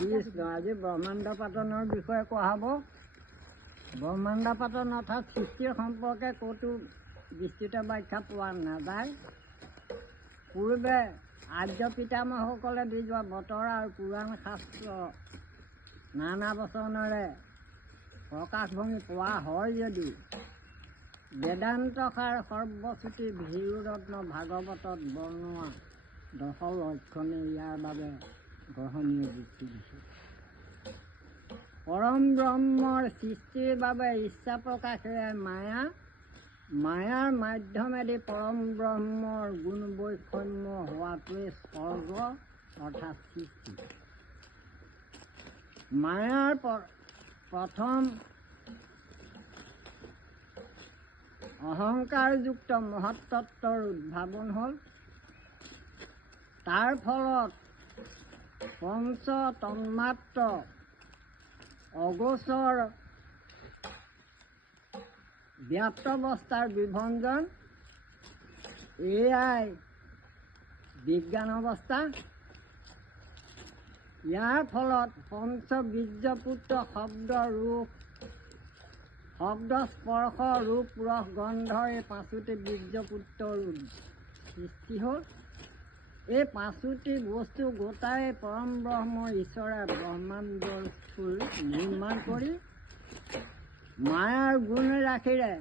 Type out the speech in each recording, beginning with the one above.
কৃষ্ণ আজি ব্ৰহ্মাণ্ড পাতনৰ বিষয়ে কোৱা হ'ব। ব্ৰহ্মাণ্ড পাতন অৰ্থাৎ সৃষ্টিৰ সম্পৰ্কে ক'তো বিস্তৃত ব্যাখ্যা পোৱা নাযায়। পূৰ্বে আৰ্য পিতামহসকলে দি যোৱা বতৰা আৰু পুৰাণ শাস্ত্ৰ নানা বচনেৰে প্ৰকাশভংগী পোৱা হয় যদিও বেদান্তসাৰ সৰ্বশ্ৰুতি ভীৰুৰত্ন ভাগৱতত বৰ্ণোৱা 10 লক্ষণে ইয়াৰ বাবে গ্ৰহণীয় যুক্তি দিছে। পৰম ব্ৰহ্মৰ সৃষ্টিৰ বাবে ইচ্ছা প্ৰকাশেৰে মায়াৰ মাধ্যমেদি পৰম ব্ৰহ্মৰ গুণ বৈষম্য হোৱাটোৱে স্বৰ্গ অৰ্থাৎ সৃষ্টি। মায়াৰ প্ৰথম অহংকাৰযুক্ত মহত্তত্বৰ উদ্ভাৱন হ'ল। তাৰ ফলত পঞ্চ তন্মাত্ৰ অগোচৰ ব্যাপ্তৱস্থাৰ বিভঞ্জন, এয়াই বিজ্ঞান অৱস্থা। ইয়াৰ ফলত পঞ্চ বীৰ্যপুত্ৰ শব্দ স্পৰ্শ ৰূপ ৰস গন্ধ এই পাঁচোটি বীৰ্যপুত্ৰৰ সৃষ্টি হ'ল। এই পাঁচোটি বস্তু গোটাই পৰম ব্ৰহ্ম ঈশ্বৰে ব্ৰহ্মাণ্ডৰ স্থূল নিৰ্মাণ কৰি মায়াৰ গুণ ৰাশিৰে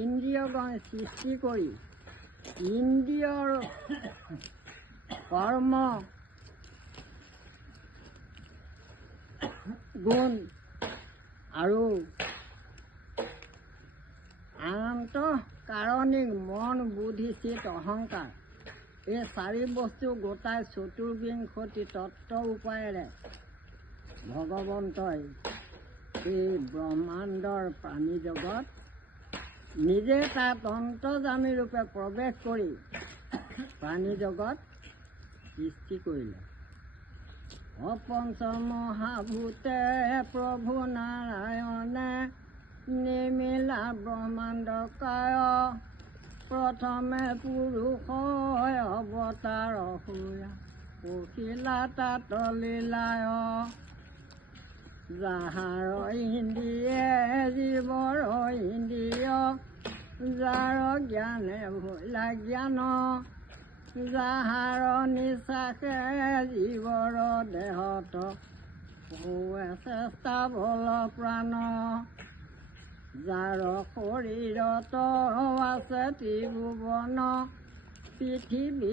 ইন্দ্ৰিয়গণ সৃষ্টি কৰি ইন্দ্ৰিয়ৰ কৰ্ম গুণ আৰু আন্তঃকাৰণিক মন বুদ্ধি চিত অহংকাৰ এই চাৰি বস্তু গোটাই চতুৰ্বিংশতি তত্ত্ব উপায়েৰে ভগৱন্তই এই ব্ৰহ্মাণ্ডৰ প্ৰাণী জগত নিজে তাত অন্তৰ্যামী ৰূপে প্ৰৱেশ কৰি প্ৰাণী জগত সৃষ্টি কৰিলে। অপঞ্চ মহাভূতে প্ৰভু নাৰায়ণে নিৰ্মিলা ব্ৰহ্মাণ্ড কায় প্ৰথমে পুৰুষ অৱতাৰ হোৱা পখিলা তাত লীলায় যাহাৰ ইন্দ্ৰিয়ে জীৱৰ ইন্দ্ৰিয় যাৰ জ্ঞানে ভৈলা জ্ঞান যাহাৰ নিশ্বাসে জীৱৰ দেহত হোৱে চেষ্টা বল প্ৰাণ যাৰ শৰীৰত আছে ত্ৰিভুৱন পৃথিৱী